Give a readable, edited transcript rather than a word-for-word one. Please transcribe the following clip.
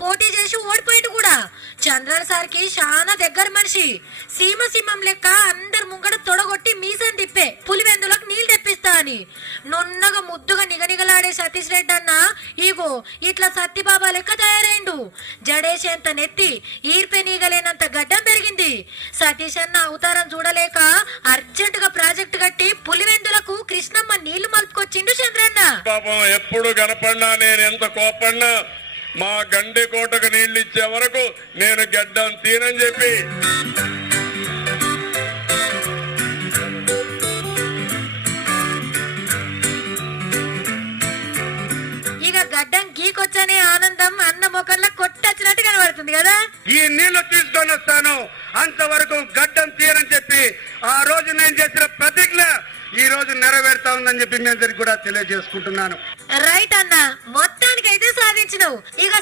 పోటీ చేసి ఓడిపోయిండు కూడా. చంద్రన్ సార్కి చాలా దగ్గర మనిషి. సీమ సింహం లెక్క అందరు ముంగడ తొడగొట్టి మీసం తిప్పే పులివెందులకు నీళ్లు తెప్పిస్తా అని నున్నగా ముద్దుగా నిగనిగలాడే సతీష్ రెడ్డి అన్న ఇగో ఇట్లా సత్తిబాబా లెక్క తయారైండు. జడేసేంత నెత్తి ఈర్పె నీగలేనంత గడ్డం పెరిగింది. సతీష్ అన్న అవతారం చూడలేక అర్జెంట్ గా ప్రాజెక్టు కట్టి పులివెందులకు కృష్ణమ్మ నీళ్లు మలుపుకొచ్చిండు చంద్రన్న. పాపం ఎప్పుడు కనపడినా నేను ఎంత కోపడినా మా గండి కోటకు నీళ్లు ఇచ్చే వరకు నేను గడ్డం తీనని చెప్పి ఇక గడ్డం గీకొచ్చనే ఆనందం అన్న మొక్కల్లో కొట్టొచ్చినట్టు కనబడుతుంది కదా. ఈ నీళ్లు తీసుకొని వస్తాను అంతవరకు గడ్డం తీయనని చెప్పి ఆ రోజు నేను చేసిన ప్రతిజ్ఞ ఈ రోజు నెరవేరుతా ఉందని చెప్పి మీ అందరికి కూడా తెలియజేసుకుంటున్నాను. రైట్ అన్న, మొత్తానికైతే సాధించినవు. ఇక